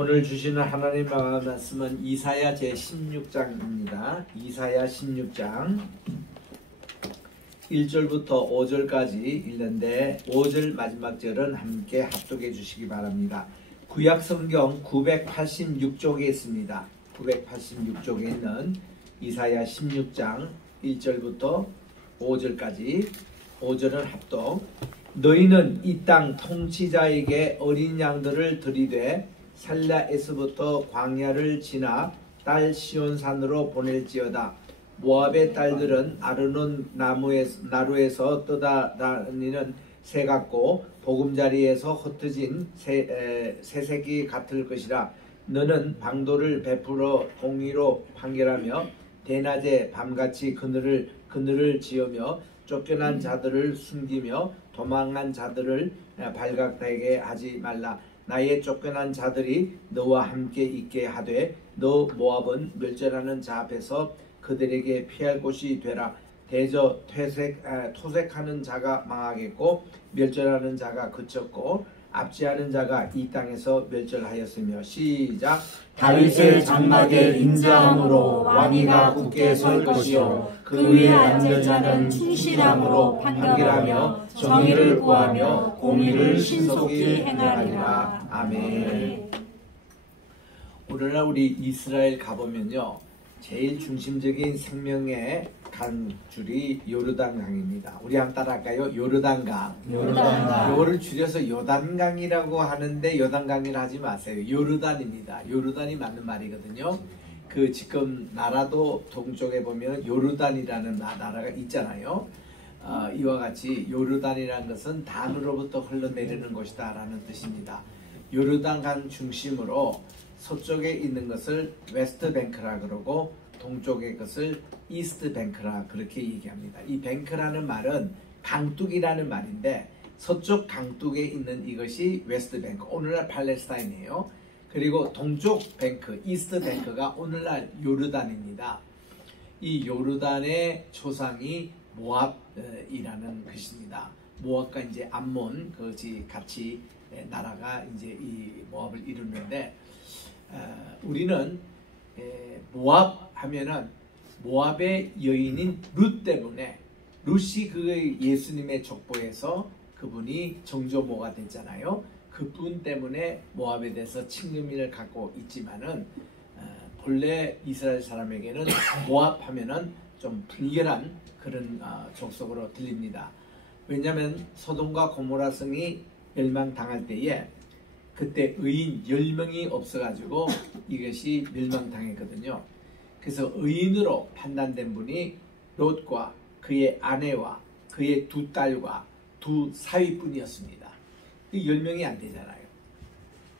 오늘 주시는 하나님의 말씀은 이사야 제16장입니다. 이사야 16장 1절부터 5절까지 읽는데 5절 마지막 절은 함께 합독해 주시기 바랍니다. 구약성경 986쪽에 있습니다. 986쪽에 있는 이사야 16장 1절부터 5절까지 5절은 합독. 너희는 이 땅 통치자에게 어린 양들을 들이되 살라에서부터 광야를 지나 딸 시온산으로 보낼지어다. 모압의 딸들은 아르논 나루에서 떠다니는 새 같고 보금자리에서 흩어진 새새끼 같을 것이라. 너는 방도를 베풀어 공의로 판결하며 대낮에 밤같이 그늘을 지으며 쫓겨난 자들을 숨기며 도망한 자들을 발각되게 하지 말라. 나의 쫓겨난 자들이 너와 함께 있게 하되 너 모압은 멸절하는 자 앞에서 그들에게 피할 곳이 되라. 대저 토색하는 자가 망하겠고 멸절하는 자가 그쳤고 압제하는 자가 이 땅에서 멸절하였으며. 시작. 다윗의 장막에 인자함으로 왕위가 굳게 설 것이요 그 위에 앉을 자는 충실함으로 판결하며 정의를 구하며 공의를 신속히 행하리라. 아멘. 오늘날 우리 이스라엘 가보면요, 제일 중심적인 생명의 강줄이 요르단강입니다. 우리 한번 따라할까요? 요르단강. 요거를 줄여서 요단강이라고 하는데 요단강이라 하지 마세요. 요르단입니다. 요르단이 맞는 말이거든요. 그 지금 나라도 동쪽에 보면 요르단이라는 나라가 있잖아요. 이와 같이 요르단이라는 것은 단으로부터 흘러내리는 곳이다 라는 뜻입니다. 요르단강 중심으로 서쪽에 있는 것을 웨스트 뱅크라 그러고 동쪽의 것을 이스트 뱅크라 그렇게 얘기합니다. 이 뱅크라는 말은 강둑이라는 말인데 서쪽 강둑에 있는 이것이 웨스트 뱅크, 오늘날 팔레스타인이에요. 그리고 동쪽 뱅크, 이스트 뱅크가 오늘날 요르단입니다. 이 요르단의 조상이 모압이라는 것입니다. 모압과 이제 암몬 같이 나라가 이제 이 모압을 이루는데, 우리는 모압 하면은 모압의 여인인 룻 때문에, 룻이 그 예수님의 족보에서 그분이 정조모가 됐잖아요. 그분 때문에 모압에 대해서 친근미를 갖고 있지만은 본래 이스라엘 사람에게는 모압 하면은 좀 불결한 그런 족속으로 들립니다. 왜냐하면 소돔과 고모라 성이 멸망당할 때에 그때 의인 10명이 없어가지고 이것이 멸망당했거든요. 그래서 의인으로 판단된 분이 롯과 그의 아내와 그의 두 딸과 두 사위뿐이었습니다. 이 10명이 안 되잖아요.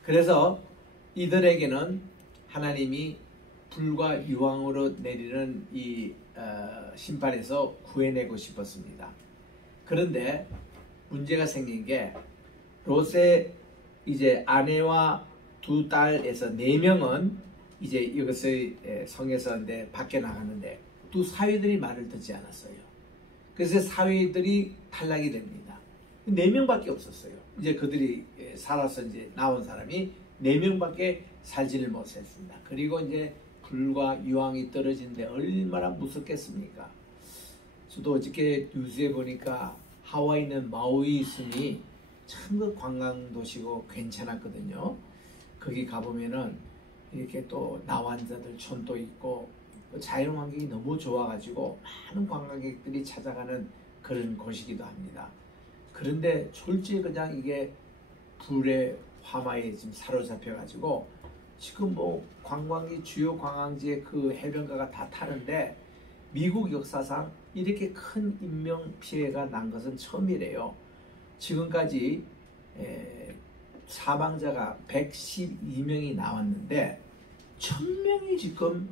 그래서 이들에게는 하나님이 불과 유황으로 내리는 이 심판에서 구해내고 싶었습니다. 그런데 문제가 생긴 게, 롯의 이제 아내와 두 딸에서 4명은 이제 이것을 성에서 이제 밖에 나가는데 두 사위들이 말을 듣지 않았어요. 그래서 사위들이 탈락이 됩니다. 4명밖에 없었어요. 이제 그들이 살아서 이제 나온 사람이 4명밖에 살지를 못했습니다. 그리고 이제 불과 유황이 떨어지는데 얼마나 무섭겠습니까? 저도 어저께 뉴스에 보니까 하와이는 마우이 섬이 참 그 관광도시고 괜찮았거든요. 거기 가보면은 이렇게 또 나환자들 촌도 있고 자연환경이 너무 좋아가지고 많은 관광객들이 찾아가는 그런 곳이기도 합니다. 그런데 졸지에 그냥 이게 불의 화마에 지금 사로잡혀가지고 지금 뭐 주요 관광지의 그 해변가가 다 타는데 미국 역사상 이렇게 큰 인명 피해가 난 것은 처음이래요. 지금까지 사망자가 112명이 나왔는데 1000명이 지금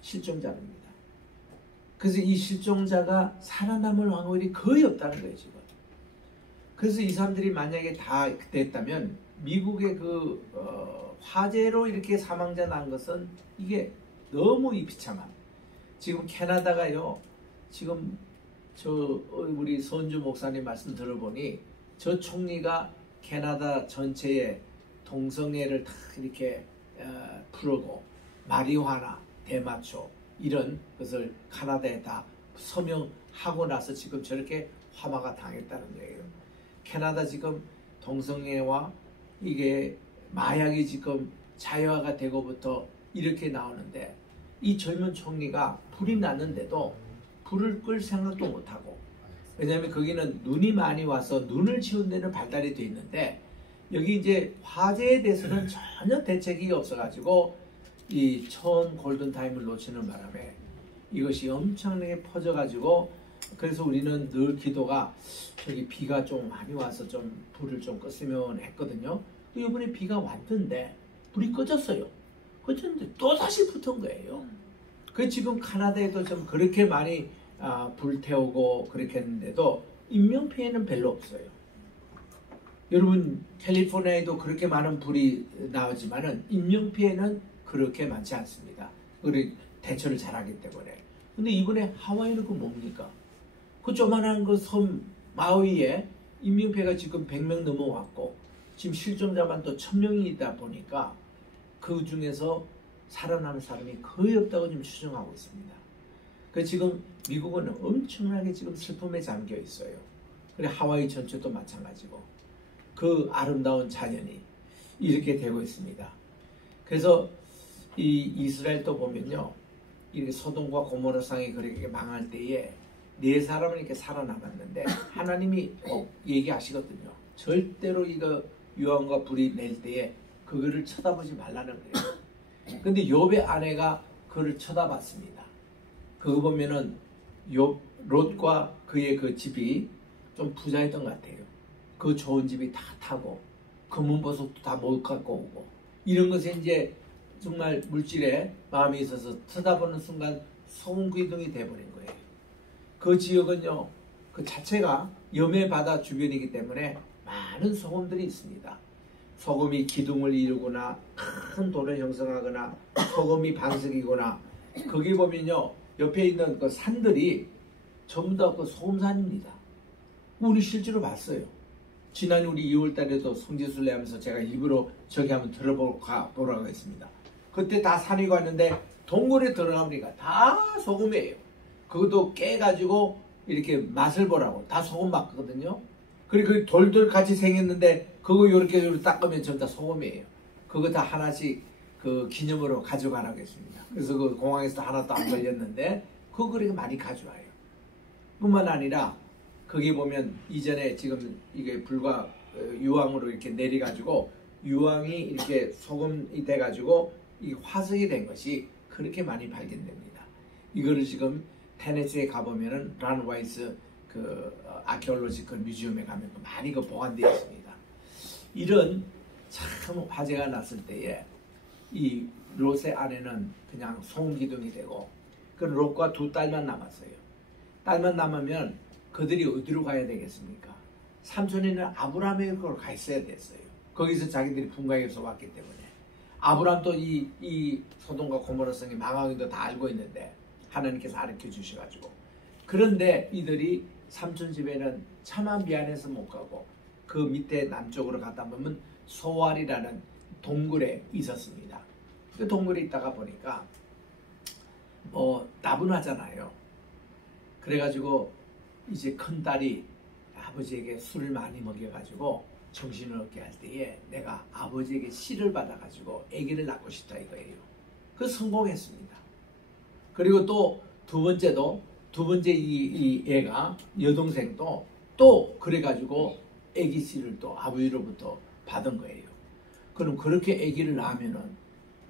실종자입니다. 그래서 이 실종자가 살아남을 확률이 거의 없다는 거예요, 지금. 그래서 이 사람들이 만약에 다 됐다면 미국의 그 화재로 이렇게 사망자 난 것은 이게 너무 비참함. 지금 캐나다가요, 지금 우리 손주 목사님 말씀 들어보니 저 총리가 캐나다 전체에 동성애를 다 이렇게 부르고 마리화나 대마초 이런 것을 카나다에 다 서명하고 나서 지금 저렇게 화마가 당했다는 거예요. 캐나다 지금 동성애와 이게 마약이 지금 자유화가 되고부터 이렇게 나오는데 이 젊은 총리가 불이 났는데도 불을 끌 생각도 못하고, 왜냐하면 거기는 눈이 많이 와서 눈을 치운 데는 발달이 돼 있는데 여기 이제 화재에 대해서는 전혀 대책이 없어가지고 이 처음 골든타임을 놓치는 바람에 이것이 엄청나게 퍼져가지고, 그래서 우리는 늘 기도가 저기 비가 좀 많이 와서 좀 불을 좀 껐으면 했거든요. 이번에 비가 왔는데 불이 꺼졌어요. 꺼졌는데 또 다시 붙은 거예요. 그 지금 카나다에도 좀 그렇게 많이 불태우고 그렇게 했는데도 인명피해는 별로 없어요. 여러분 캘리포니아에도 그렇게 많은 불이 나오지만은 인명피해는 그렇게 많지 않습니다. 우리 대처를 잘하기 때문에. 근데 이번에 하와이는 그 뭡니까? 그 조만한 그 섬 마우이에 인명피해가 지금 100명 넘어왔고 지금 실종자만 또 1000명이 있다 보니까 그 중에서 살아남은 사람이 거의 없다고 지금 추정하고 있습니다. 그 지금 미국은 엄청나게 지금 슬픔에 잠겨 있어요. 그래 하와이 전체도 마찬가지고 그 아름다운 자연이 이렇게 되고 있습니다. 그래서 이 이스라엘도 보면요, 이렇게 소돔과 고모라상이 그렇게 망할 때에 4사람은 이렇게 살아남았는데 하나님이 꼭 얘기하시거든요. 절대로 이거 유황과 불이 낼 때에 그거를 쳐다보지 말라는 거예요. 근데 욥의 아내가 그를 쳐다봤습니다. 그거 보면은 욥 롯과 그의 그 집이 좀 부자였던 것 같아요. 그 좋은 집이 다 타고 금은보석도 다 못 갖고 오고 이런 것에 이제 정말 물질에 마음이 있어서 쳐다보는 순간 소금기둥이 돼버린 거예요. 그 지역은요, 그 자체가 염해 바다 주변이기 때문에 많은 소금들이 있습니다. 소금이 기둥을 이루거나 큰 돌을 형성하거나 소금이 반석이거나, 거기 보면요 옆에 있는 그 산들이 전부 다 그 소금산입니다. 우리 실제로 봤어요. 지난 우리 2월달에도 성지순례 하면서 제가 일부러 저기 한번 들어보라고 했습니다. 그때 다 산이 갔는데 동굴에 들어가보니까 다 소금이에요. 그것도 깨가지고 이렇게 맛을 보라고 다 소금 맞거든요. 그리고 그 돌들 같이 생겼는데 그거 이렇게 닦으면 전부 다 소금이에요. 그거 다 하나씩 그 기념으로 가져가라고 했습니다. 그래서 그 공항에서 하나도 안 걸렸는데 그거 그렇게 많이 가져와요. 뿐만 아니라 거기 보면 이전에 지금 이게 불과 유황으로 이렇게 내려가지고 유황이 이렇게 소금이 돼가지고 이 화석이 된 것이 그렇게 많이 발견됩니다. 이거를 지금 테네시에 가보면은 란 와이스 그 아키올로지컬 뮤지엄에 가면 많이 그 보관되어 있습니다. 이런 참 화재가 났을 때에 이 롯의 아내는 그냥 소금기둥이 되고 그 롯과 2딸만 남았어요. 딸만 남으면 그들이 어디로 가야 되겠습니까? 삼촌이는 아브라함의 걸 가 있어야 됐어요. 거기서 자기들이 분가해서 왔기 때문에. 아브라함도 이 소돔과 고모라성이 망하기도 다 알고 있는데 하나님께서 가르쳐 주셔가지고, 그런데 이들이 삼촌 집에는 차마 미안해서 못 가고 그 밑에 남쪽으로 갔다 보면 소알이라는 동굴에 있었습니다. 그 동굴에 있다가 보니까 나분하잖아요. 그래가지고 이제 큰딸이 아버지에게 술을 많이 먹여가지고 정신을 얻게 할 때에 내가 아버지에게 씨를 받아가지고 아기를 낳고 싶다 이거예요. 그 성공했습니다. 그리고 또 두 번째 이 애가 여동생도 또 그래가지고 아기 씨를 또 아버지로부터 받은 거예요. 그럼 그렇게 아기를 낳으면은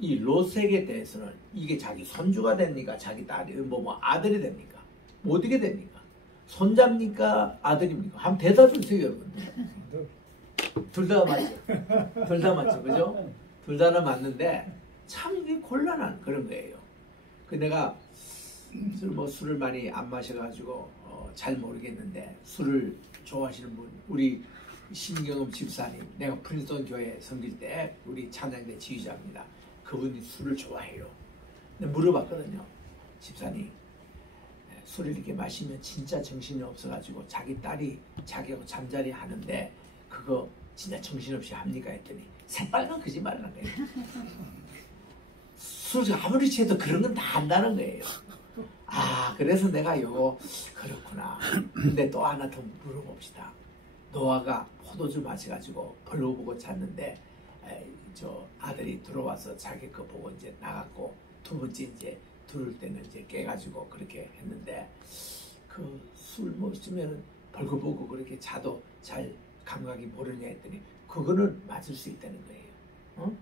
이 롯에게 대해서는 이게 자기 손주가 됩니까? 자기 딸이 뭐 아들이 됩니까? 뭐 어떻게 됩니까? 손자입니까? 아들입니까? 한번 대답 주세요, 여러분. 둘 다 맞죠? 둘 다 맞죠, 그죠? 둘 다는 맞는데 참 이게 곤란한 그런 거예요. 그 내가 술을 많이 안 마셔가지고 잘 모르겠는데 술을 좋아하시는 분, 우리 신경음 집사님, 내가 프린스턴 교회 섬길 때 우리 찬양대 지휘자입니다. 그분이 술을 좋아해요. 근데 물어봤거든요. 집사님, 술을 이렇게 마시면 진짜 정신이 없어가지고 자기 딸이 자기하고 잠자리 하는데 그거 진짜 정신없이 합니까 했더니 새빨간 거짓말을 한 거예요. 술 아무리 취해도 그런 건 다 한다는 거예요. 아, 그래서 내가 요거 그렇구나. 근데 또 하나 더 물어봅시다. 노아가 포도주 마셔가지고 벌거보고 잤는데 저 아들이 들어와서 자기 거 보고 이제 나갔고, 두 번째 이제 들을 때는 이제 깨가지고 그렇게 했는데, 그 술 먹으면은 벌거보고 그렇게 자도 잘 감각이 모르냐 했더니 그거는 맞을 수 있다는 거예요. 어?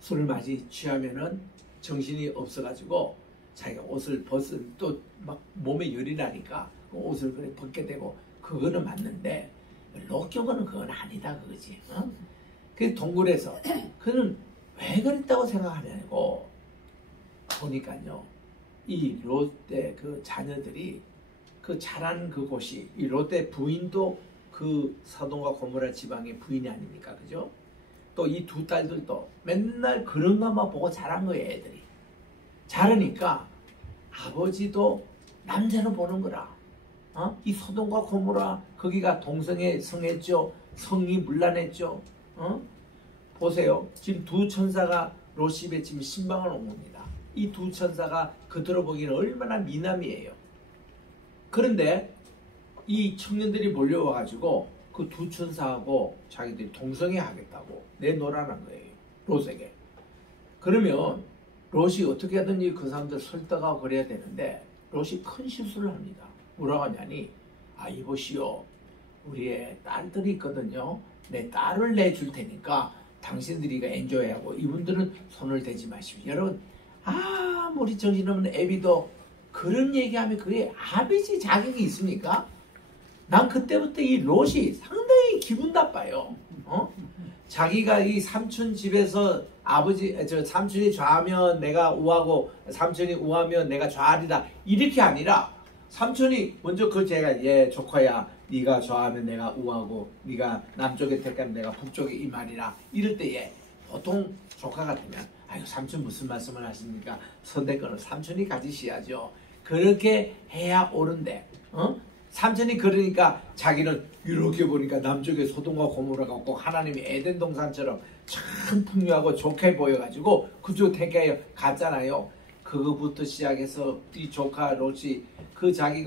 술을 많이 취하면은 정신이 없어가지고 자기가 옷을 벗은 또 막 몸에 열이 나니까 옷을 그래 벗게 되고, 그거는 맞는데 롯경은 그건 아니다 그거지. 어? 그 동굴에서 그는 왜 그랬다고 생각하냐고 보니까요, 이 롯의 그 자녀들이 그 자란 그곳이, 이 롯의 부인도 그 서돔과 고모라 지방의 부인이 아닙니까, 그죠? 또 이 두 딸들도 맨날 그런 것만 보고 자란 거예요. 애들이 자라니까 아버지도 남자로 보는 거라. 어? 이 소돔과 고모라 거기가 동성애 성했죠. 성이 문란했죠. 어? 보세요. 지금 두 천사가 롯 집에 지금 신방을 온 겁니다. 이 두 천사가 그들어 보기에는 얼마나 미남이에요. 그런데 이 청년들이 몰려와가지고 그 두 천사하고 자기들이 동성애 하겠다고 내놓으라는 거예요. 롯에게. 그러면 롯이 어떻게 하든지 그 사람들 설득하고 그래야 되는데, 롯이 큰 실수를 합니다. 뭐라고 하냐니, 아, 이보시오, 우리의 딸들이 있거든요. 내 딸을 내줄 테니까 당신들이가 엔조이하고 이분들은 손을 대지 마십시오. 여러분, 아무리 정신없는 애비도 그런 얘기하면 그게 아버지 자격이 있습니까? 난 그때부터 이 롯이 상당히 기분 나빠요. 어? 자기가 이 삼촌 집에서 삼촌이 좌하면 내가 우하고 삼촌이 우하면 내가 좌하리다, 이렇게 아니라 삼촌이 먼저 제가 조카야, 네가 좌하면 내가 우하고 네가 남쪽에 택하면 내가 북쪽에 이 말이라, 이럴 때에 보통 조카 같으면 아유 삼촌 무슨 말씀을 하십니까? 선대권을 삼촌이 가지셔야죠. 그렇게 해야 옳은데, 어? 삼촌이 그러니까 자기는 이렇게 보니까 남쪽에 소돔과 고모라가 없고 하나님이 에덴 동산처럼 참 풍요하고 좋게 보여가지고 그쪽 택해 갔잖아요. 그거부터 시작해서 이 조카 롯이 그 자기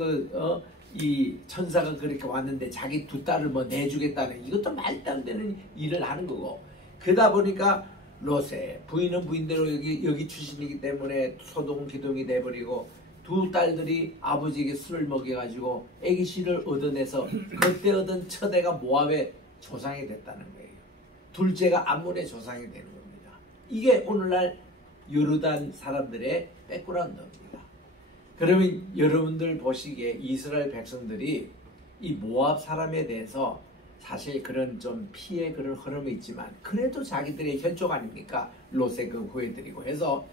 이 천사가 그렇게 왔는데 자기 두 딸을 뭐 내주겠다는, 이것도 말도 안 되는 일을 하는 거고, 그러다 보니까 롯의 부인은 부인대로 여기 출신이기 때문에 소동 기동이 돼버리고, 두 딸들이 아버지에게 술을 먹여가지고 애기씨를 얻어내서 그때 얻은 첫 애가 모압의 조상이 됐다는 거예요. 둘째가 암몬의 조상이 되는 겁니다. 이게 오늘날 요르단 사람들의 백그라운드입니다. 그러면 여러분들 보시기에 이스라엘 백성들이 이 모압 사람에 대해서 사실 그런 좀 피해 그런 흐름이 있지만, 그래도 자기들의 혈족 아닙니까? 롯의 그 후예들이고 해서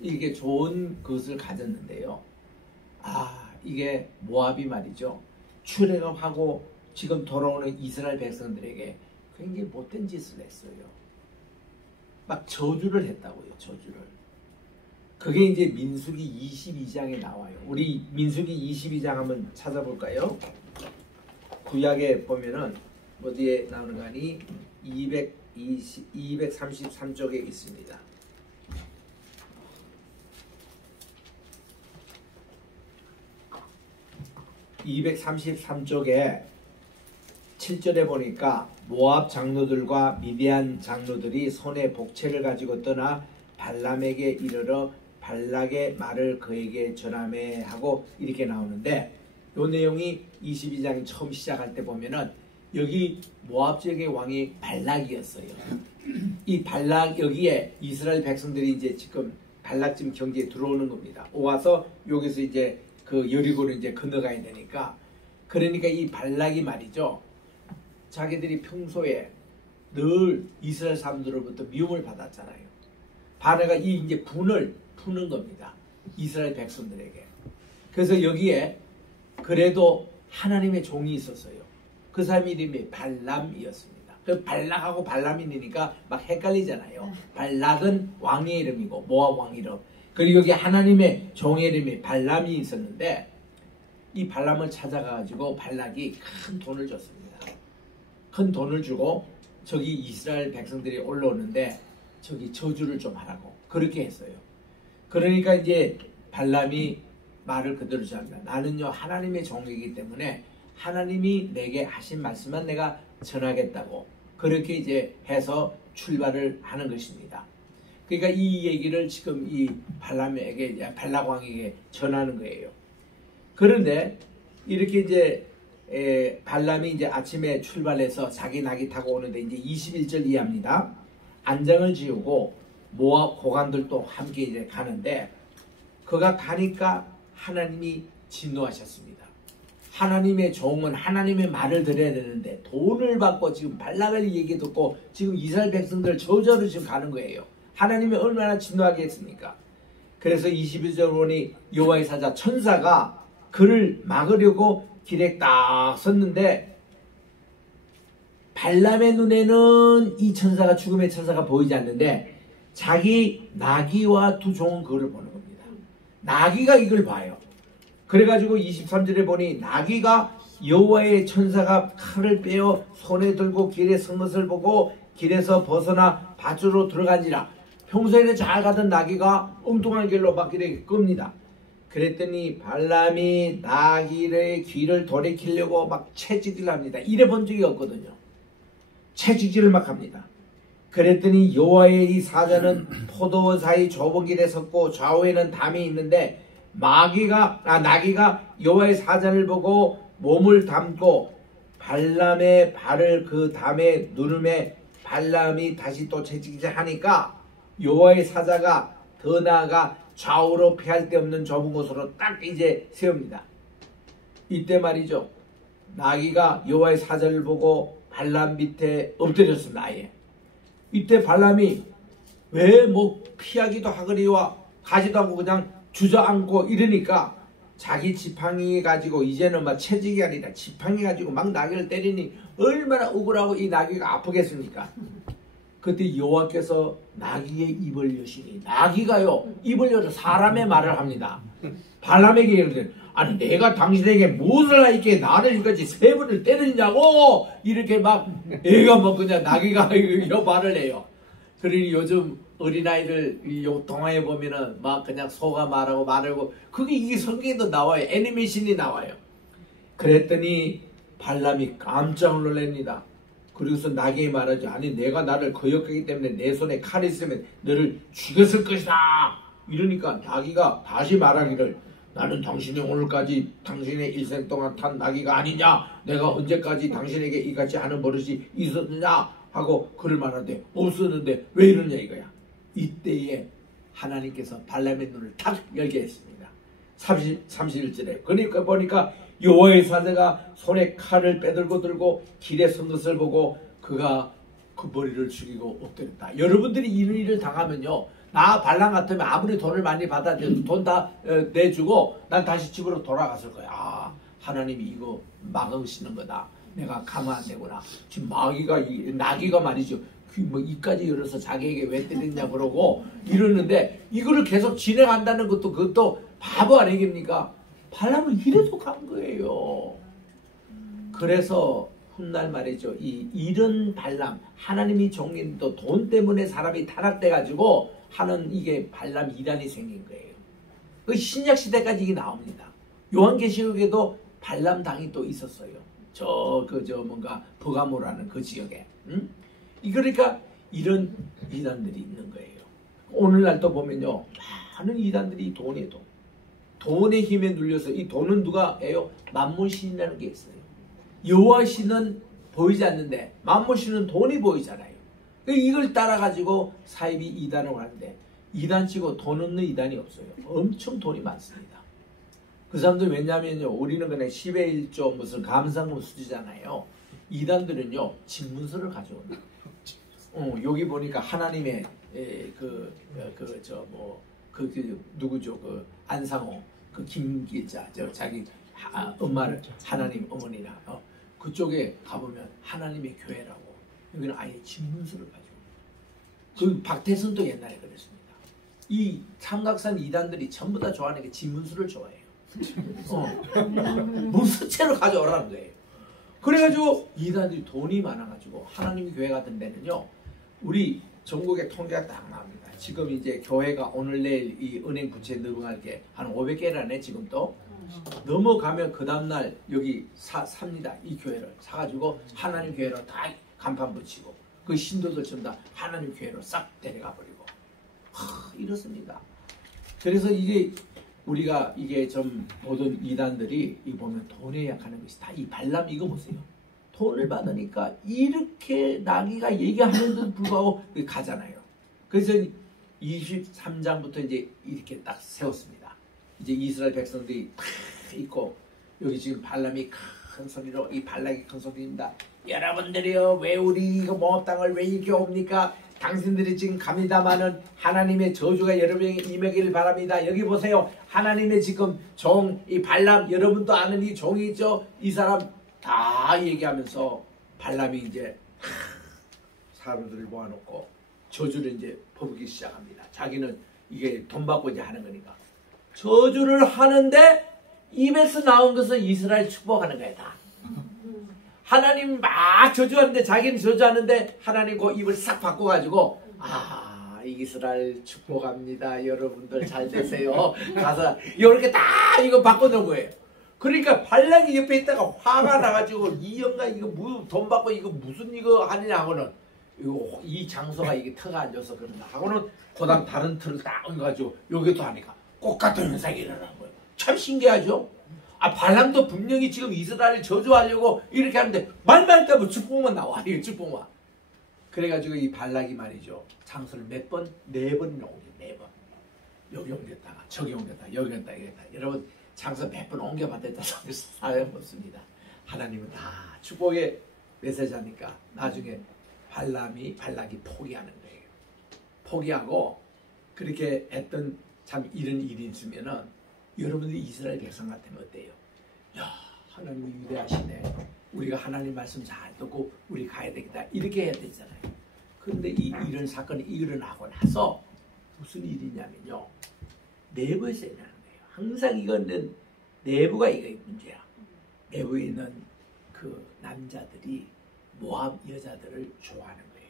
이게 좋은 것을 가졌는데요. 아, 이게 모압이 말이죠. 출애굽하고 지금 돌아오는 이스라엘 백성들에게 굉장히 못된 짓을 했어요. 막 저주를 했다고요. 저주를. 그게 이제 민수기 22장에 나와요. 우리 민수기 22장 한번 찾아볼까요? 구약에 보면은 어디에 나오는 거 아니? 233쪽에 있습니다. 233쪽에 7절에 보니까 모압 장로들과 미디안 장로들이 손에 복채를 가지고 떠나 발람에게 이르러 발락의 말을 그에게 전하매 하고 이렇게 나오는데, 이 내용이 22장 처음 시작할 때 보면은 여기 모압 지역의 왕이 발락이었어요. 이 발락, 여기에 이스라엘 백성들이 이제 지금 발락 지금 경지에 들어오는 겁니다. 와서 여기서 이제 그 여리고를 이제 건너가야 되니까, 그러니까 이 발락이 말이죠, 자기들이 평소에 늘 이스라엘 사람들로부터 미움을 받았잖아요. 바네가 이 이제 분을 푸는 겁니다. 이스라엘 백성들에게. 그래서 여기에 그래도 하나님의 종이 있었어요. 그 사람 이름이 발람이었습니다. 그 발락하고 발람이니까 막 헷갈리잖아요. 발락은 왕의 이름이고 모압 왕 이름. 그리고 여기 하나님의 종의 이름이 발람이 있었는데, 이 발람을 찾아가지고 발락이 큰 돈을 줬습니다. 큰 돈을 주고 저기 이스라엘 백성들이 올라오는데 저기 저주를 좀 하라고 그렇게 했어요. 그러니까 이제 발람이 말을 그대로 잡니다. 나는요 하나님의 종이기 때문에 하나님이 내게 하신 말씀만 내가 전하겠다고 그렇게 이제 해서 출발을 하는 것입니다. 그러니까 이 얘기를 지금 이 발람에게 발락왕에게 전하는 거예요. 그런데 이렇게 이제 발람이 이제 아침에 출발해서 자기 낙이 타고 오는데 이제 21절 이해합니다. 안장을 지우고 모압 고관들도 함께 이제 가는데 그가 가니까 하나님이 진노하셨습니다. 하나님의 종은 하나님의 말을 들어야 되는데 돈을 받고 지금 발락을 얘기 듣고 지금 이스라엘 백성들 저주하러 지금 가는 거예요. 하나님이 얼마나 진노하겠습니까? 그래서 21절 보니 여호와의 사자 천사가 그를 막으려고 길에 딱 섰는데 발람의 눈에는 이 천사가 죽음의 천사가 보이지 않는데 자기 나귀와 두 종은 그걸 보는 겁니다. 나귀가 이걸 봐요. 그래가지고 23절에 보니 나귀가 여호와의 천사가 칼을 빼어 손에 들고 길에 선 것을 보고 길에서 벗어나 밭으로 들어간지라. 평소에는 잘 가던 나귀가 엉뚱한 길로 막 이렇게 끕니다. 그랬더니 발람이 나귀의 귀를 돌이키려고 막 채찍질을 합니다. 이래 본 적이 없거든요. 채찍질을 막 합니다. 그랬더니 여호와의 이 사자는 포도원 사이 좁은 길에 섰고 좌우에는 담이 있는데 나귀가 여호와의 사자를 보고 몸을 담고 발람의 발을 그 담에 누름에 발람이 다시 또 채찍질하니까 여호와의 사자가 더 나아가 좌우로 피할 데 없는 좁은 곳으로 딱 이제 세웁니다. 이때 말이죠. 나귀가 여호와의 사자를 보고 발람 밑에 엎드렸습니다. 아예. 이때 발람이 왜 뭐 피하기도 하거리와 가지도 않고 그냥 주저앉고 이러니까 자기 지팡이 가지고 이제는 막 채찍이 아니라 지팡이 가지고 막 나귀를 때리니 얼마나 억울하고 이 나귀가 아프겠습니까? 그때 여호와께서 나귀의 입을 여시니 나귀가요 입을 열어 사람의 말을 합니다. 발람에게 이르되 아니 내가 당신에게 무엇을 하였기에 나를 이까지 세 번을 때리냐고 이렇게 막 애가 뭐 그냥 나귀가 요 말을 해요. 그러니 요즘 어린아이들 요 동화에 보면은 막 그냥 소가 말하고 그게 이게 성경에도 나와요. 애니메이션이 나와요. 그랬더니 발람이 깜짝 놀랍니다. 그리고서 나귀에 말하죠. 아니 내가 나를 거역하기 때문에 내 손에 칼이 있으면 너를 죽였을 것이다. 이러니까 나귀가 다시 말하기를 나는 당신이 오늘까지 당신의 일생 동안 탄 나귀가 아니냐. 내가 언제까지 당신에게 이같이 하는 버릇이 있었느냐 하고 그를 말하는데 없었는데 왜 이러냐 이거야. 이때에 하나님께서 발람의 눈을 탁 열게 했습니다. 31절에 그러니까 보니까 여호와의 사자가 손에 칼을 빼들고 들고 길에 선 것을 보고 그가 그 머리를 죽이고 엎드렸다. 여러분들이 이런 일을 당하면요. 나 발람 같으면 아무리 돈을 많이 받아도 돈 다 내주고 난 다시 집으로 돌아갔을 거야. 아, 하나님이 이거 막으시는 거다. 내가 가만 안 되구나. 지금 나귀가 말이죠. 뭐 이까지 열어서 자기에게 왜 때렸냐 그러고 이러는데 이거를 계속 진행한다는 것도 그것도 바보 아니겠습니까? 발람은 이래도 간 거예요. 그래서 훗날 말이죠. 이런 발람 하나님이 종인도 돈 때문에 사람이 타락돼 가지고 하는 이게 발람 이단이 생긴 거예요. 그 신약 시대까지 이게 나옵니다. 요한계시록에도 발람 당이 또 있었어요. 뭔가 버가모라는 그 지역에. 그러니까 이런 이단들이 있는 거예요. 오늘날 또 보면요. 많은 이단들이 돈의 힘에 눌려서 이 돈은 누가 해요? 만몬신이라는 게 있어요. 여호와 신은 보이지 않는데 만몬신은 돈이 보이잖아요. 이걸 따라가지고 사입이 이단을 하는데 이단치고 돈 없는 이단이 없어요. 엄청 돈이 많습니다. 그 사람들 왜냐면요. 우리는 그냥 10의 1조 무슨 감상문 수지잖아요. 이단들은요. 집문서를 가져온다. 여기 보니까 하나님의 누구죠? 그 안상호 그 김기자 자기 엄마를 하나님 어머니라 그쪽에 가보면 하나님의 교회라고 여기는 아예 집문서를 가지고 그 박태선도 옛날에 그랬습니다. 이 삼각산 이단들이 전부 다 좋아하는 게 집문서를 좋아해요. 문서체로 가져오라는 거예요. 그래가지고 이단들이 돈이 많아가지고 하나님 교회 같은 데는요, 우리 전국에 통계가 딱 나옵니다. 지금 이제 교회가 오늘 내일 이 은행 부채 늘어날 게 한 500개라네 지금 또. 넘어가면 그 다음날 여기 삽니다. 이 교회를 사가지고 하나님 교회로 다 간판 붙이고 그 신도들 전부 다 하나님 교회로 싹 데려가 버리고 이렇습니다. 그래서 이게 우리가 이게 좀 모든 이단들이 이 보면 돈에 약하는 것이 다 이 발람 이거 보세요. 돈을 받으니까 이렇게 나기가 얘기하는데도 불구하고 가잖아요. 그래서 23장부터 이제 이렇게 딱 세웠습니다. 이제 이스라엘 백성들이 탁 있고 여기 지금 발람이 큰 소리로 이 발락이 큰 소리입니다. 여러분들이요 왜 우리 이거 모압 땅을 왜 이렇게 옵니까? 당신들이 지금 갑니다마는 하나님의 저주가 여러분에게 임하기를 바랍니다. 여기 보세요. 하나님의 지금 종 이 발람 여러분도 아는 이 종이 있죠. 이 사람 다 얘기하면서 발람이 이제 사람들을 모아놓고 저주를 이제 퍼붓기 시작합니다. 자기는 이게 돈 받고 이제 하는 거니까. 저주를 하는데 입에서 나온 것은 이스라엘 축복하는 거야 다. 하나님 막 저주하는데 자기는 저주하는데 하나님 그 입을 싹 바꿔가지고 이스라엘 축복합니다. 여러분들 잘 되세요. 가서 이렇게 다 이거 바꿔놓은 거예요. 그러니까 발락이 옆에 있다가 화가 나가지고 이 영가 이거 돈 받고 이거 무슨 이거 하느냐 하고는 이 장소가 이게 터가 안 줘서 그런다 하고는 그다음 다른 틀을 딱 얹어가지고 여기도 하니까 똑같은 현상이 일어난 거예요. 참 신기하죠? 발람도 분명히 지금 이스라엘을 저주하려고 이렇게 하는데 말만 따면 축복만 나와. 이거 축복만. 그래가지고 이 발락이 말이죠. 장소를 몇 번? 4번이나 옮겨. 4번. 여기 옮겼다가 저기 옮겼다가 여기 옮겼다가 여기 옮겼다가. 여러분 장소 몇 번 옮겨봤다 사용없습니다. 하나님은 다 축복의 메시지하니까 나중에 발락이 포기하는 거예요. 포기하고 그렇게 했던 참 이런 일이 있으면은 여러분들이 이스라엘 백성 같으면 어때요? 야, 하나님이 위대하시네. 우리가 하나님 말씀 잘 듣고 우리 가야 되겠다. 이렇게 해야 되잖아요. 그런데 이런 사건이 일어나고 나서 무슨 일이냐면요. 내부에서 일어나는 거예요. 항상 이거는 내부가 이거 문제야. 내부에 있는 그 남자들이 모압 여자들을 좋아하는 거예요.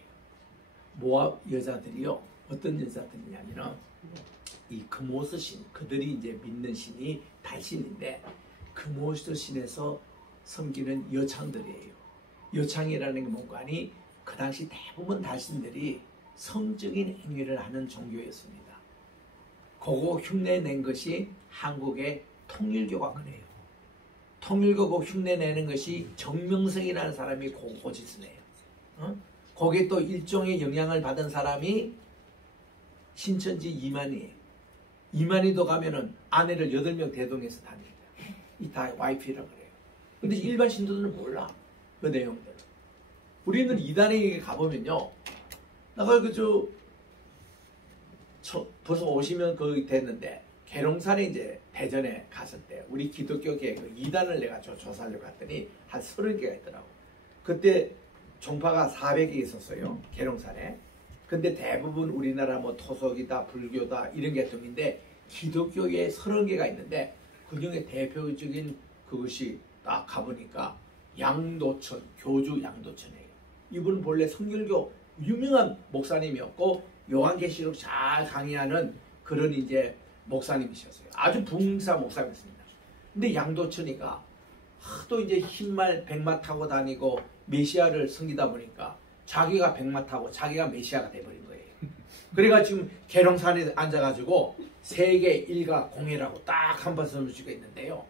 모압 여자들이요. 어떤 여자들이냐면은 이 금오스 신, 그들이 이제 믿는 신이 달신인데 금오스 신에서 섬기는 여창들이에요. 여창이라는 게 뭔가 하니 그 당시 대부분 달신들이 성적인 행위를 하는 종교였습니다. 그거 흉내낸 것이 한국의 통일교가 그래요. 통일교고 흉내내는 것이 정명석이라는 사람이 고짓을 해요. 거기에 또 일종의 영향을 받은 사람이 신천지 이만희예요. 이만희도 가면은 아내를 8명 대동해서 다닙니다. 이 다 와이프라고 그래요. 근데 일반 신도들은 몰라. 그 내용들을. 우리는 이단에 가보면요. 나가 벌써 오시면 거기 됐는데 계룡산에 이제 대전에 갔을 때 우리 기독교계 그 이단을 내가 조사하려고 갔더니 한 30개가 있더라고. 그때 종파가 400개 있었어요. 계룡산에. 근데 대부분 우리나라 뭐 토속이다, 불교다 이런 계통인데 기독교에 30개가 있는데 그중에 대표적인 그것이 딱 가보니까 양도천, 교주 양도천이에요. 이분은 본래 성결교 유명한 목사님이었고 요한계시록 잘 강의하는 그런 이제 목사님이셨어요. 아주 부흥사 목사님이었습니다. 근데 양도천이가 하도 이제 흰말 백마 타고 다니고 메시아를 섬기다 보니까 자기가 백마 타고 자기가 메시아가 돼버린 거예요. 그래가 지금 계룡산에 앉아가지고 세계 일가 공예라고 딱 한 번 써놓으시고 있는데요.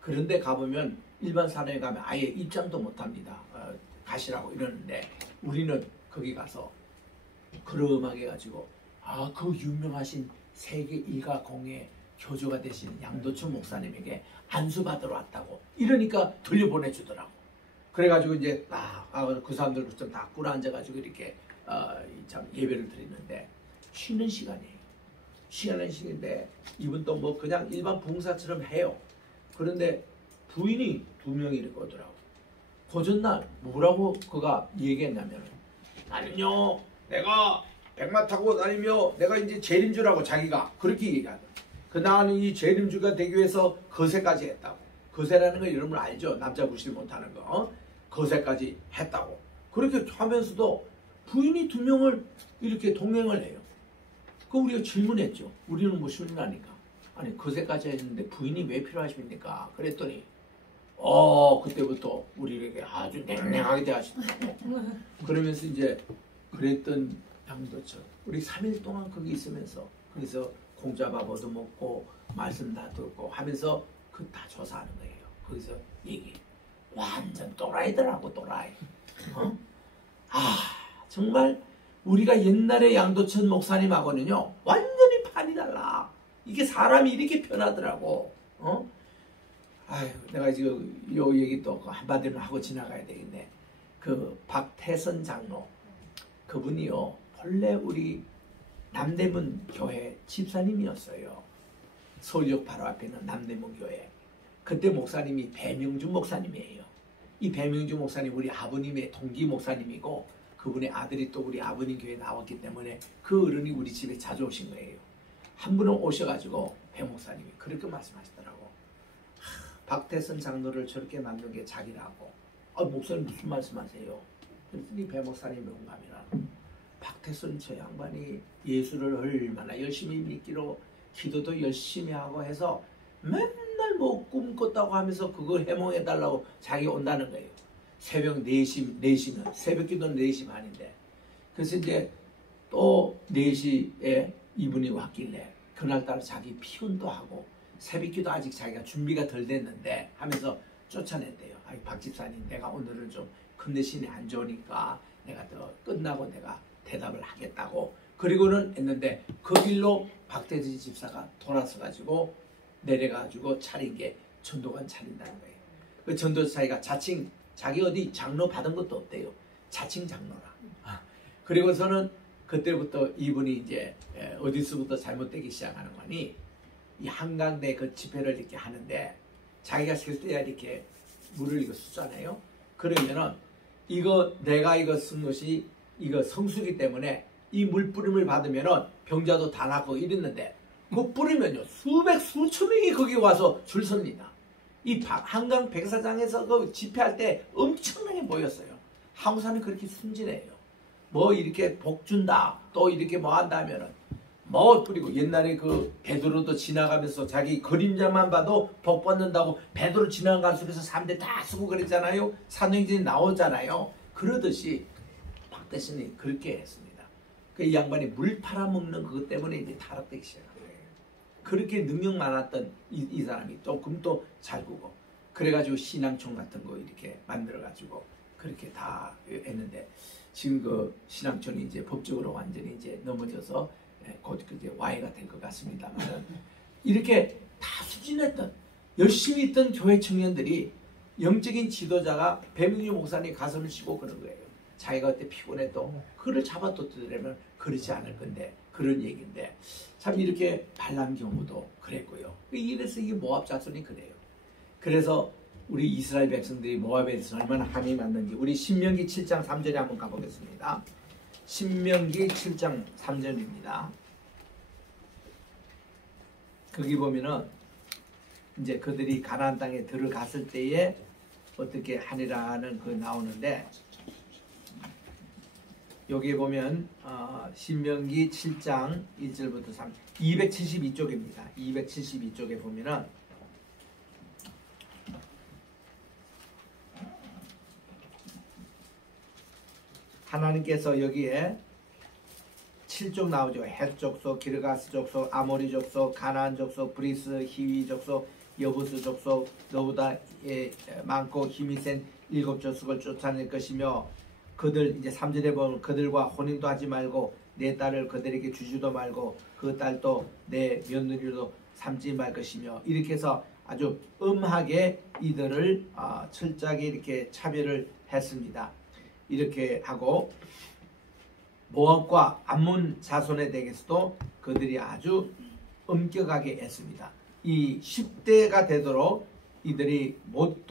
그런데 가보면 일반 사람에 가면 아예 입장도 못합니다. 가시라고 이러는데 우리는 거기 가서 그럼하게 해가지고 그 유명하신 세계 일가 공예 교주가 되신 양도천 목사님에게 안수받으러 왔다고 이러니까 돌려보내주더라고. 그래가지고 이제 그 사람들 좀 다 꿇어앉아가지고 이렇게 참 예배를 드리는데 쉬는 시간이에요. 쉬는 시간인데 이분도 뭐 그냥 일반 봉사처럼 해요. 그런데 부인이 2명이 이렇게 오더라고. 그 전날 뭐라고 그가 얘기했냐면 나는요 내가 백마 타고 다니며 내가 이제 재림주라고 자기가 그렇게 얘기하더라고. 나는 이 재림주가 되기 위해서 거세까지 했다고. 거세라는 거 여러분 알죠? 남자 부실 못하는 거. 거세까지 했다고. 그렇게 하면서도 부인이 2명을 이렇게 동행을 해요. 그 우리가 질문했죠. 우리는 뭐 신이라니까. 아니 거세까지 했는데 부인이 왜 필요하십니까? 그랬더니 그때부터 우리에게 아주 냉랭하게 대하시더라고. 그러면서 이제 그랬던 양도처 우리 3일 동안 거기 있으면서 거기서 공짜밥 얻어먹고 말씀 다 듣고 하면서 그 다 조사하는 거예요. 거기서 얘기. 완전 또라이더라고 또라이. 정말 우리가 옛날에 양도천 목사님하고는요 완전히 판이 달라. 이게 사람이 이렇게 변하더라고. 내가 지금 요 얘기 또 한마디로 하고 지나가야 되겠네. 그 박태선 장로 그분이요 본래 우리 남대문 교회 집사님이었어요. 서울역 바로 앞에 있는 남대문 교회. 그때 목사님이 배명준 목사님이에요. 이 배명준 목사님 우리 아버님의 동기 목사님이고 그분의 아들이 또 우리 아버님 교회에 나왔기 때문에 그 어른이 우리 집에 자주 오신 거예요. 한 분은 오셔가지고 배 목사님이 그렇게 말씀하시더라고. 박태선 장로를 저렇게 만든 게 자기라고. 목사님 무슨 말씀하세요? 그랬더니 배 목사님이 뭔가 하면 박태선 저 양반이 예수를 얼마나 열심히 믿기로 기도도 열심히 하고 해서 맨날 뭐 꿈 꿨다고 하면서 그걸 해몽해달라고 자기 온다는 거예요. 새벽 4시면 새벽 기도는 4시 반인데 그래서 이제 또 4시에 이분이 왔길래 그날따라 자기 피운도 하고 새벽 기도 아직 자기가 준비가 덜 됐는데 하면서 쫓아냈대요. 박 집사님 내가 오늘은 좀 컨디션이 안 좋으니까 내가 더 끝나고 내가 대답을 하겠다고 그리고는 했는데 그 길로 박대지 집사가 돌아서 가지고 내려가지고 차린 게 전도관 차린다는 거예요. 그 전도 자기가 자칭 자기 어디 장로 받은 것도 없대요. 자칭 장로라. 그리고서는 그때부터 이분이 이제 어디서부터 잘못되기 시작하는 거니 이 한강대 그 집회를 이렇게 하는데 자기가 셀 때야 이렇게 물을 이거 쑤잖아요. 그러면은 이거 내가 이거 쓴 것이 이거 성수기 때문에 이 물 뿌림을 받으면은 병자도 다 낫고 이랬는데 그 뿌리면요 수천 명이 거기 와서 줄 섭니다. 이 한강 백사장에서 그 집회할 때 엄청나게 모였어요. 한국 사람이 그렇게 순진해요. 뭐 이렇게 복 준다 또 이렇게 뭐 한다 하면은 뭐 뿌리고 옛날에 그 베드로도 지나가면서 자기 그림자만 봐도 복 받는다고 베드로 지나간 속에서 사람들 다 쓰고 그랬잖아요. 사도행전이 나오잖아요. 그러듯이 박대신이 그렇게 했습니다. 그 양반이 물 팔아먹는 그것 때문에 이제 타락되기 시작한 거예요. 그렇게 능력 많았던 이 사람이 조금 또 잘 구고 그래가지고 신앙촌 같은 거 이렇게 만들어가지고 그렇게 다 했는데 지금 그 신앙촌이 이제 법적으로 완전히 이제 넘어져서 곧 이제 와해가 될 것 같습니다만 이렇게 다 수진했던 열심히 있던 교회 청년들이 영적인 지도자가 배명주 목사님 가슴을 치고 그런 거예요. 자기가 그때 피곤해도 그를 잡아뒀더라면 그렇지 않을 건데 그런 얘기인데 참 이렇게 발람 경우도 그랬고요. 이래서 이게 모압 자손이 그래요. 그래서 우리 이스라엘 백성들이 모압에 대해서 얼마나 함이 맞는지 우리 신명기 7장 3절에 한번 가보겠습니다. 신명기 7장 3절입니다. 거기 보면은 이제 그들이 가나안 땅에 들어갔을 때에 어떻게 하리라는 그 나오는데 여기 보면 신명기 7장 1절부터 3 272쪽입니다. 272쪽에 보면은 하나님께서 여기에 7족 나오죠. 헷 족속, 기르가스 족속, 아모리 족속, 가나안 족속, 브리스, 히위 족속, 여부스 족속, 너보다 많고 힘이 센 7족속을 쫓아낼 것이며 그들 이제 3절에 보면 그들과 혼인도 하지 말고 내 딸을 그들에게 주지도 말고 그 딸도 내 며느리로 삼지 말 것이며 이렇게 해서 아주 엄하게 이들을 철저하게 이렇게 차별을 했습니다. 이렇게 하고 모압과 암몬 자손에 대해서도 그들이 아주 엄격하게 했습니다. 이 10대가 되도록 이들이 못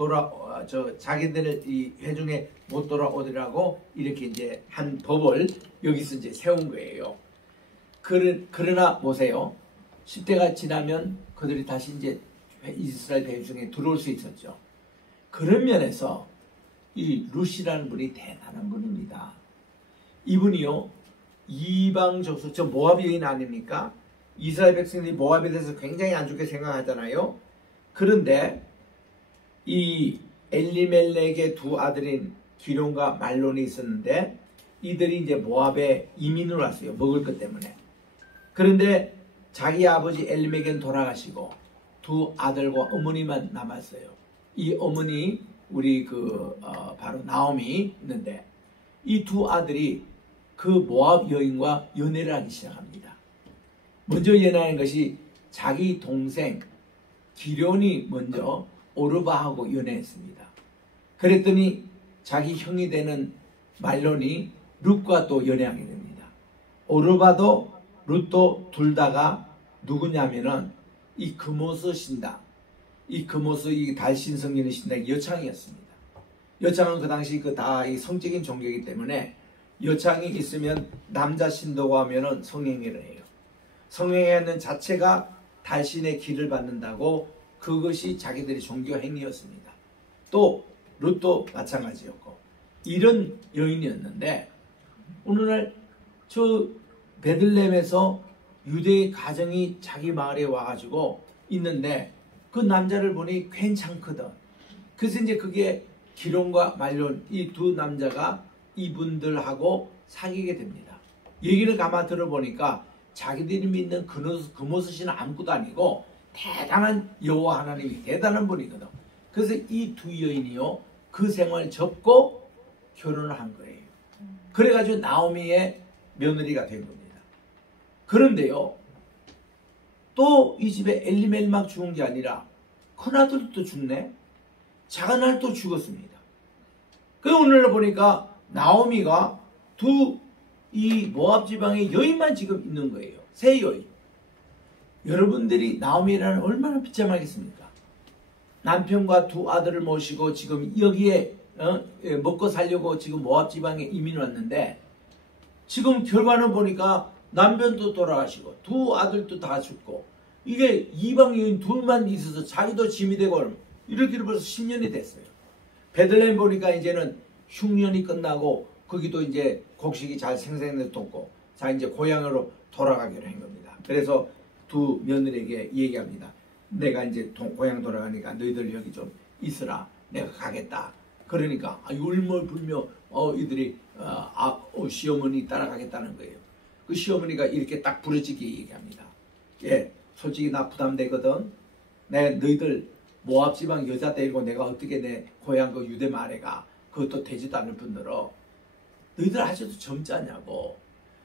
자기들을 이 회중에 못 돌아오더라고 이렇게 이제 한 법을 여기서 이제 세운 거예요. 그러나 보세요. 10대가 지나면 그들이 다시 이제 이스라엘 회중에 들어올 수 있었죠. 그런 면에서 이 룻이라는 분이 대단한 분입니다. 이분이요, 이방 족속, 저 모압 여인 아닙니까? 이스라엘 백성들이 모압에 대해서 굉장히 안 좋게 생각하잖아요. 그런데 이 엘리멜렉의 두 아들인 기론과 말론이 있었는데 이들이 이제 모압에 이민을 왔어요. 먹을 것 때문에. 그런데 자기 아버지 엘리멜렉은 돌아가시고 두 아들과 어머니만 남았어요. 이 어머니 우리 바로 나오미 있는데 이 두 아들이 그 모압 여인과 연애를 하기 시작합니다. 먼저 연애하는 것이 자기 동생 기련이 먼저 오르바하고 연애했습니다. 그랬더니 자기 형이 되는 말론이 룻과 또 연애하게 됩니다. 오르바도 룻도 둘 다가 누구냐면은 이 금오스 신당, 이 금오스 이 달신 성기는 신당의 여창이었습니다. 여창은 그 당시 다 이 성적인 종교이기 때문에 여창이 있으면 남자 신도가 하면은 성행위를 해요. 성행위하는 자체가 달신의 길을 받는다고 그것이 자기들의 종교 행위였습니다. 또 룻도 마찬가지였고 이런 여인이었는데 어느 날 저 베들레헴에서 유대의 가정이 자기 마을에 와가지고 있는데 그 남자를 보니 괜찮거든. 그래서 이제 그게 기론과 말론 이 두 남자가 이분들하고 사귀게 됩니다. 얘기를 가만 들어보니까 자기들이 믿는 금오스신은 아무것도 아니고 대단한 여호와 하나님이 대단한 분이거든. 그래서 이 두 여인이요 그 생활을 접고 결혼을 한 거예요. 그래가지고 나오미의 며느리가 된 겁니다. 그런데요 또 이 집에 엘리멜렉만 죽은 게 아니라 큰아들도 죽네. 작은아들도 죽었습니다. 그 오늘 보니까 나오미가 이 모압 지방에 여인만 지금 있는 거예요. 세 여인. 여러분들이 나오미라는 얼마나 비참하겠습니까? 남편과 두 아들을 모시고 지금 여기에 먹고 살려고 지금 모압 지방에 이민 왔는데 지금 결과는 보니까 남편도 돌아가시고 두 아들도 다 죽고 이게 이방 여인 둘만 있어서 자기도 짐이 되고 이렇게 벌써 10년이 됐어요. 베들레헴 보니까 이제는 흉년이 끝나고 거기도 이제 곡식이 잘 생생해서 돋고 자 이제 고향으로 돌아가기로 한 겁니다. 그래서 두 며느리에게 얘기합니다. 내가 이제 고향 돌아가니까 너희들 여기 좀 있으라. 내가 가겠다. 그러니까 울며불며 이들이 시어머니 따라가겠다는 거예요. 그 시어머니가 이렇게 딱 부러지게 얘기합니다. 예, 솔직히 나 부담되거든. 너희들 모압 지방 여자 데리고 내가 어떻게 내 고향 그 유대 마을에 가. 그것도 되지도 않을 뿐더러 너희들 아직도 젊지 않냐고.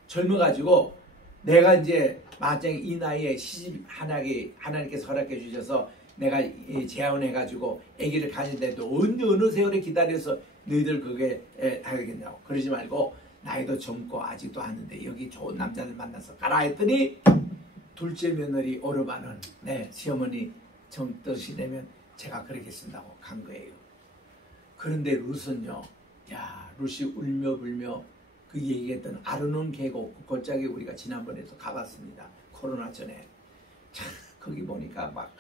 젊어가지고 내가 이제 만약에 이 나이에 시집 하나님께서 허락해 주셔서 내가 재혼해가지고 아기를 가진데도 어느 세월에 기다려서 너희들 그게 하겠냐고. 그러지 말고 나이도 젊고 아직도 하는데 여기 좋은 남자들 만나서 가라 했더니 둘째 며느리 오르바는 시어머니 정뜻이 되면 제가 그러겠습니다고 간 거예요. 그런데 룻은요, 룻이 울며불며 그 얘기했던 아르논 계곡 그 골짜기 우리가 지난번에도 가봤습니다. 코로나 전에. 참 거기 보니까 막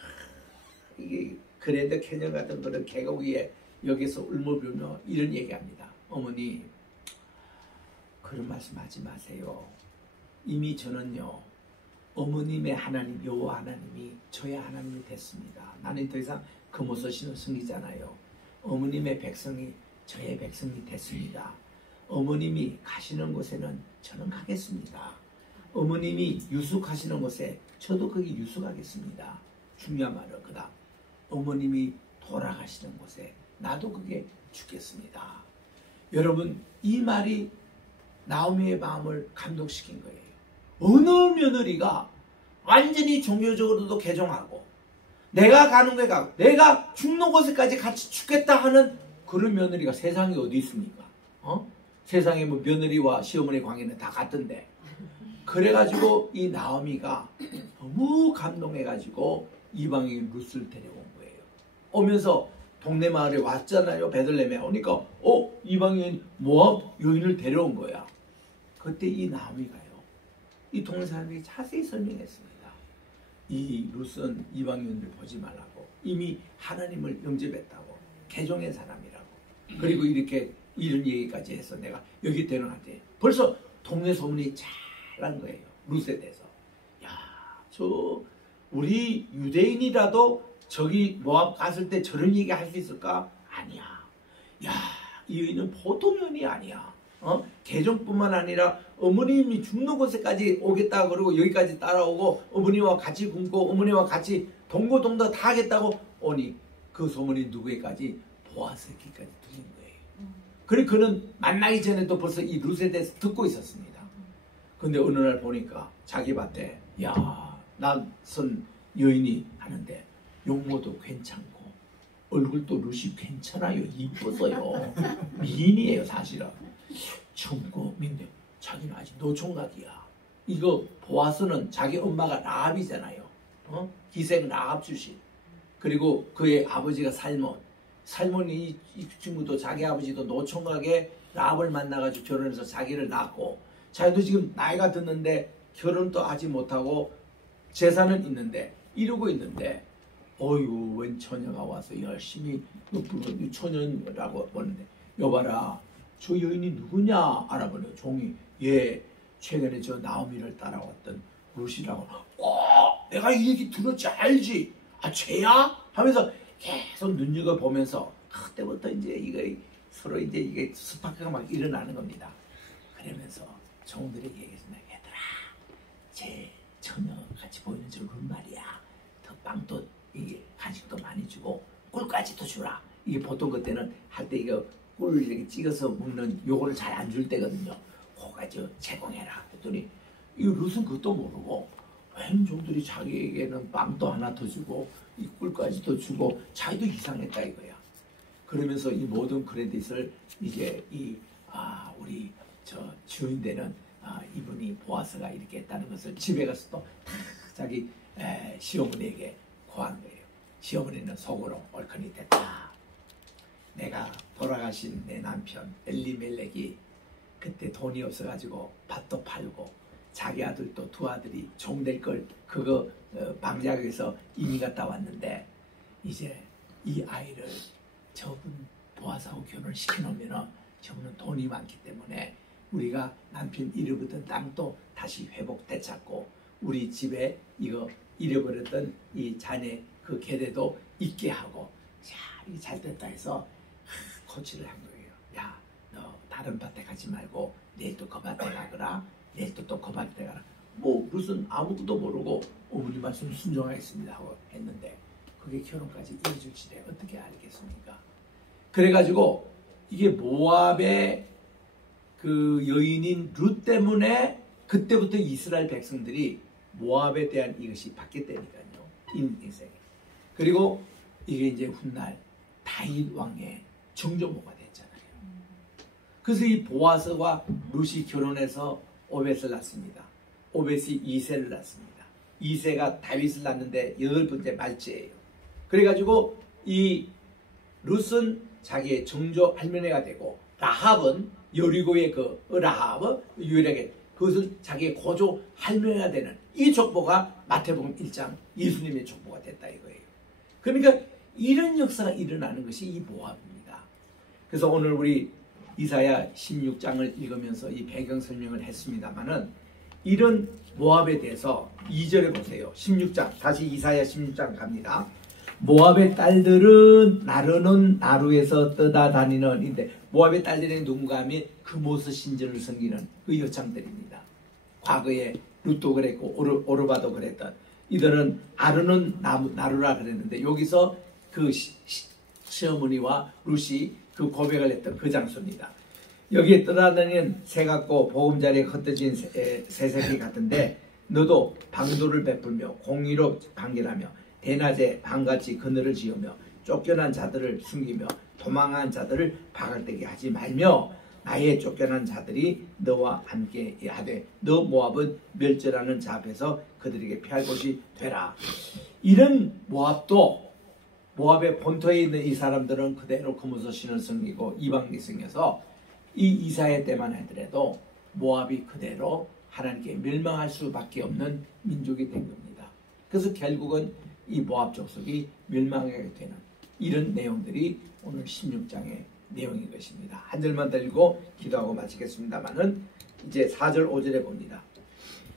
이게 그랜드 캐년 같은 그런 계곡 위에 여기서 울며불며 이런 얘기합니다. 어머니 그런 말씀하지 마세요. 이미 저는요 어머님의 하나님 여호와 하나님이 저의 하나님이 됐습니다. 나는 더 이상 금오스신을 섬기잖아요. 어머님의 백성이 저의 백성이 됐습니다. 어머님이 가시는 곳에는 저는 가겠습니다. 어머님이 유숙하시는 곳에 저도 거기 유숙하겠습니다. 중요한 말은 그다음 어머님이 돌아가시는 곳에 나도 그게 죽겠습니다. 여러분 이 말이 나오미의 마음을 감동시킨 거예요. 어느 며느리가 완전히 종교적으로도 개종하고 내가 가는 데 가고 내가 죽는 곳에까지 같이 죽겠다 하는 그런 며느리가 세상에 어디 있습니까? 세상에 뭐 며느리와 시어머니 관계는 다 같던데. 그래가지고 이 나오미가 너무 감동해가지고 이방인 룻을 데려온 거예요. 오면서 동네 마을에 왔잖아요. 베들레헴에 오니까 이방인 모압 여인을 데려온 거야. 그때 이 나오미가요 이 동네 사람들이 자세히 설명했습니다. 이 룻은 이방 여인을 보지 말라고 이미 하나님을 영접했다고 개종의 사람이라고. 그리고 이렇게 이런 얘기까지 해서 내가 여기 데려갔대. 벌써 동네 소문이 잘난 거예요. 룻에 대해서. 야, 저 우리 유대인이라도 저기 모압 갔을 때 저런 얘기 할 수 있을까? 아니야. 야, 이 여인은 보통 여인이 아니야. 개종뿐만 아니라 어머님이 죽는 곳에까지 오겠다 그러고 여기까지 따라오고 어머니와 같이 굶고 어머니와 같이 동고동락 다 하겠다고 오니 그 소문이 누구에까지? 보아스에게까지 들린 거예요. 그리고 그는 만나기 전에도 벌써 이 룻에 대해서 듣고 있었습니다. 근데 어느 날 보니까 자기 밭에 야, 낯선 여인이 하는데 용모도 괜찮고 얼굴도 룻이 괜찮아요. 이뻐서요. 미인이에요 사실은. 젊고 민데 자기는 아직 노총각이야. 이거 보아스는 자기 엄마가 라합이잖아요. 기생 라합 출신. 그리고 그의 아버지가 살몬이 이 친구도 자기 아버지도 노총각에 라합을 만나가지고 결혼해서 자기를 낳고 자기도 지금 나이가 듣는데 결혼도 하지 못하고 재산은 있는데 이러고 있는데 어이구 웬 처녀가 와서 열심히 이 처녀라고 보는데 여봐라 저 여인이 누구냐 알아보네요. 종이 예 최근에 저 나오미를 따라왔던 룻이라고. 내가 이 얘기 들었지 알지? 아 쟤야? 하면서 계속 눈여겨보면서 그때부터 이제 이거 서로 이제 이게 스파크가 막 일어나는 겁니다. 그러면서 종들에게 얘기했습니다. 얘들아 제 처녀 같이 보이는 저 룻 말이야. 더 빵도 이게 간식도 많이 주고 꿀까지도 주라. 이게 보통 그때는 할 때 이거 꿀 이렇게 찍어서 먹는 요거를 잘 안 줄 때거든요. 그거까지 제공해라. 했더니 이 룻은 그것도 모르고 웬 종들이 자기에게는 빵도 하나 더 주고 이 꿀까지도 주고 자기도 이상했다 이거야. 그러면서 이 모든 크레딧을 이제 우리 저 주인되는 이분이 보아스가 이렇게 했다는 것을 집에 가서 또 자기 시어머니에게 고한 거예요. 시어머니는 속으로 얼큰이 됐다. 내가 돌아가신 내 남편 엘리멜렉이 그때 돈이 없어가지고 밭도 팔고 자기 아들도 두 아들이 종 될 걸 그거 방작에서 이민 갔다 왔는데 이제 이 아이를 저분 보아스하고 결혼시켜 놓으면은 저분은 돈이 많기 때문에 우리가 남편 잃어버렸던 땅도 다시 회복 되찾고 우리 집에 이거 잃어버렸던 이 자네 그 계대도 있게 하고 자 이게 잘 됐다 해서 코치를 한 거예요. 야 너 다른 밭에 가지 말고 내일 또 그 밭에 가거라. 내일 또 그 밭에 가라. 뭐 룻은 아무것도 모르고 어머니 말씀 순종하겠습니다 하고 했는데 그게 결혼까지 이어질지대 어떻게 알겠습니까? 그래가지고 이게 모압의 그 여인인 룻 때문에 그때부터 이스라엘 백성들이 모압에 대한 이것이 바뀌었다니까요. 인생에. 그리고 이게 이제 훗날 다윗 왕의 정조모가 됐잖아요. 그래서 이 보아스와 룻이 결혼해서 오벳을 낳습니다. 오벳이 이새를 낳습니다. 이새가 다윗을 낳는데 8번째 말째예요. 그래가지고 이 룻은 자기의 정조 할머니가 되고 라합은 여리고의 그 라합 유일하게 그것은 자기의 고조 할머니가 되는 이 족보가 마태복음 1장 예수님의 족보가 됐다 이거예요. 그러니까 이런 역사가 일어나는 것이 이 모압입니다. 그래서 오늘 우리 이사야 16장을 읽으면서 이 배경 설명을 했습니다마는 이런 모압에 대해서 2절에 보세요. 16장 다시 이사야 16장 갑니다. 모압의 딸들은 나르는 나루에서 떠다다니는 인데 모압의 딸들이 누군가 하면 그모스 신전을 섬기는 그 여창들입니다. 과거에 룻도 그랬고 오르바도 그랬던 이들은 아르는 나루라 그랬는데 여기서 그 시어머니와 룻이 그 고백을 했던 그 장소입니다. 여기에 떠다니는 새 같고 보금자리에 흩어진 새새끼 같은데 너도 방도를 베풀며 공의로 판결하며 대낮에 밤같이 그늘을 지으며 쫓겨난 자들을 숨기며 도망한 자들을 바갈되게 하지 말며 나의 쫓겨난 자들이 너와 함께 하되 너 모압은 멸절하는 자 앞에서 그들에게 피할 곳이 되라. 이런 모압의 본토에 있는 이 사람들은 그대로 그모서 신을 섬기고 이방이 생겨서 이 이사야 때만 하더라도 모압이 그대로 하나님께 멸망할 수밖에 없는 민족이 된 겁니다. 그래서 결국은 이 모압 족속이 멸망하게 되는 이런 내용들이 오늘 16장에 내용인 것입니다. 한 절만 더 읽고 기도하고 마치겠습니다만은 이제 4절 5절에 봅니다.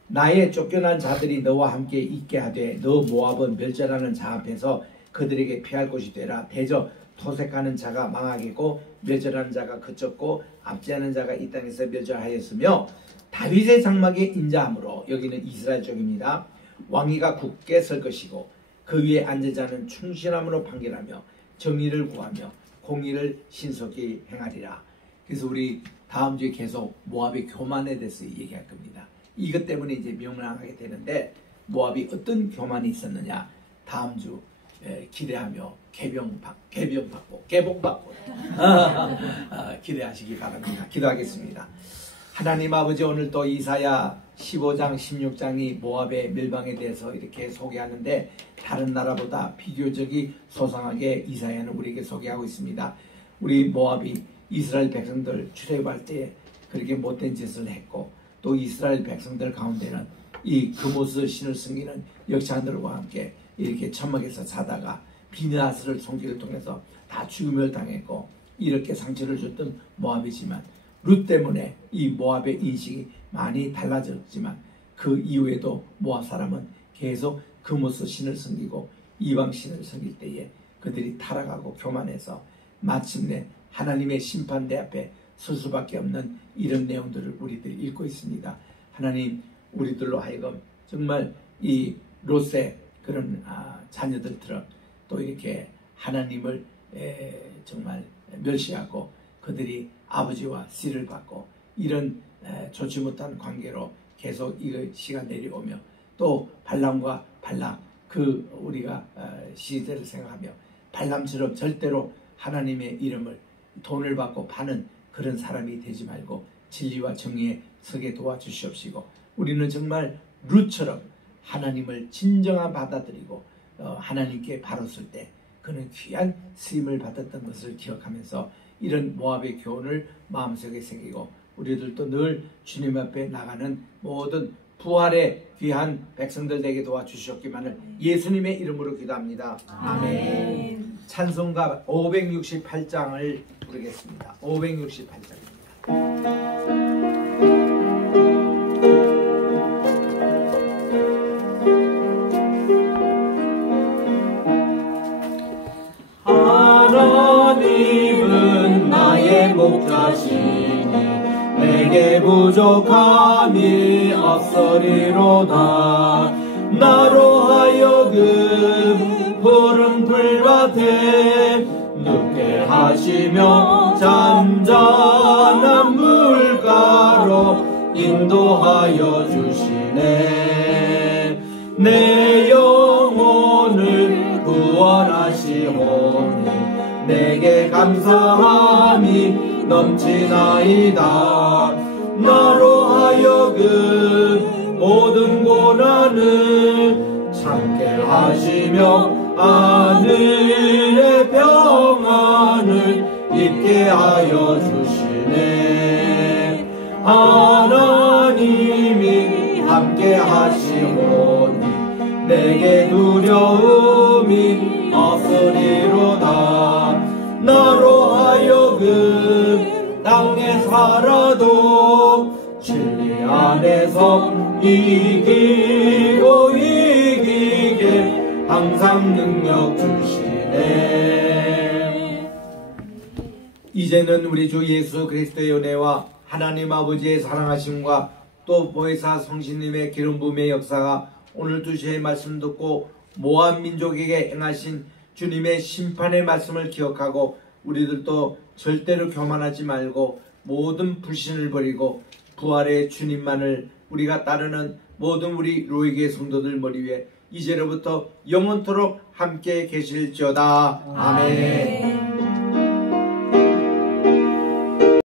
나의 쫓겨난 자들이 너와 함께 있게 하되 너 모압은 멸절하는 자 앞에서 그들에게 피할 곳이 되라. 대저 토색하는 자가 망하겠고 멸절하는 자가 그쳤고 압제하는 자가 이 땅에서 멸절하였으며 다윗의 장막에 인자함으로, 여기는 이스라엘 쪽입니다. 왕위가 굳게 설 것이고 그 위에 앉은 자는 충실함으로 판결하며 정의를 구하며 공의를 신속히 행하리라. 그래서 우리 다음 주에 계속 모압의 교만에 대해서 얘기할 겁니다. 이것 때문에 이제 명랑하게 되는데, 모압이 어떤 교만이 있었느냐, 다음 주 기대하며 개복받고 기대하시기 바랍니다. 기도하겠습니다. 하나님 아버지, 오늘 또 이사야 15장 16장이 모압의 멸망에 대해서 이렇게 소개하는데, 다른 나라보다 비교적이 소상하게 이사야는 우리에게 소개하고 있습니다. 우리 모압이 이스라엘 백성들 출애굽할 때 그렇게 못된 짓을 했고, 또 이스라엘 백성들 가운데는 이 금옷을 신을 숨기는 역사들과 함께 이렇게 천막에서 사다가 비느하스를 송기를 통해서 다 죽음을 당했고, 이렇게 상처를 줬던 모압이지만 룻 때문에 이 모압의 인식이 많이 달라졌지만, 그 이후에도 모압 사람은 계속 금옷을 신을 섬기고 이방 신을 섬길 때에 그들이 타락하고 교만해서 마침내 하나님의 심판대 앞에 설 수밖에 없는 이런 내용들을 우리들이 읽고 있습니다. 하나님, 우리들로 하여금 정말 이 롯의 그런 자녀들처럼 또 이렇게 하나님을 정말 멸시하고 그들이 아버지와 씨를 받고 이런 좋지 못한 관계로 계속 이 시가 내려오며, 또 발람과 발락, 그 우리가 시대를 생각하며 발람처럼 절대로 하나님의 이름을 돈을 받고 파는 그런 사람이 되지 말고 진리와 정의에 서게 도와주시옵시고, 우리는 정말 룻처럼 하나님을 진정한 받아들이고 하나님께 바로 설 때 그는 귀한 쓰임을 받았던 것을 기억하면서 이런 모압의 교훈을 마음속에 새기고, 우리들도 늘 주님 앞에 나가는 모든 부활의 귀한 백성들 되게 도와주시옵기만을 예수님의 이름으로 기도합니다. 아멘. 찬송가 568장을 부르겠습니다. 568장입니다. 하나님은 나의 목자시니 내게 부족함이 없으리로다. 나로 하여금 푸른 풀밭에 눕게 하시며 잠잠한 물가로 인도하여 주시네. 내 영혼을 구원하시오니 내게 감사함이 넘치나이다. 나로 하여금 모든 고난을 참게 하시며 하늘의 평안을 입게 하여 주시네. 하나님이 함께 하시오니 내게 두려움이 없으리로다. 나로 하여금 땅에 살아도 진리 안에서 이기고 이기게 항상 능력 주시네. 이제는 우리 주 예수 그리스도의 은혜와 하나님 아버지의 사랑하심과 또 보혜사 성신님의 기름 부음의 역사가 오늘 2시의 말씀 듣고 모압 민족에게 행하신 주님의 심판의 말씀을 기억하고, 우리들도 절대로 교만하지 말고 모든 불신을 버리고 부활의 주님만을 우리가 따르는 모든 우리 로이게 성도들 머리 위에 이제로부터 영원토록 함께 계실지어다. 아멘.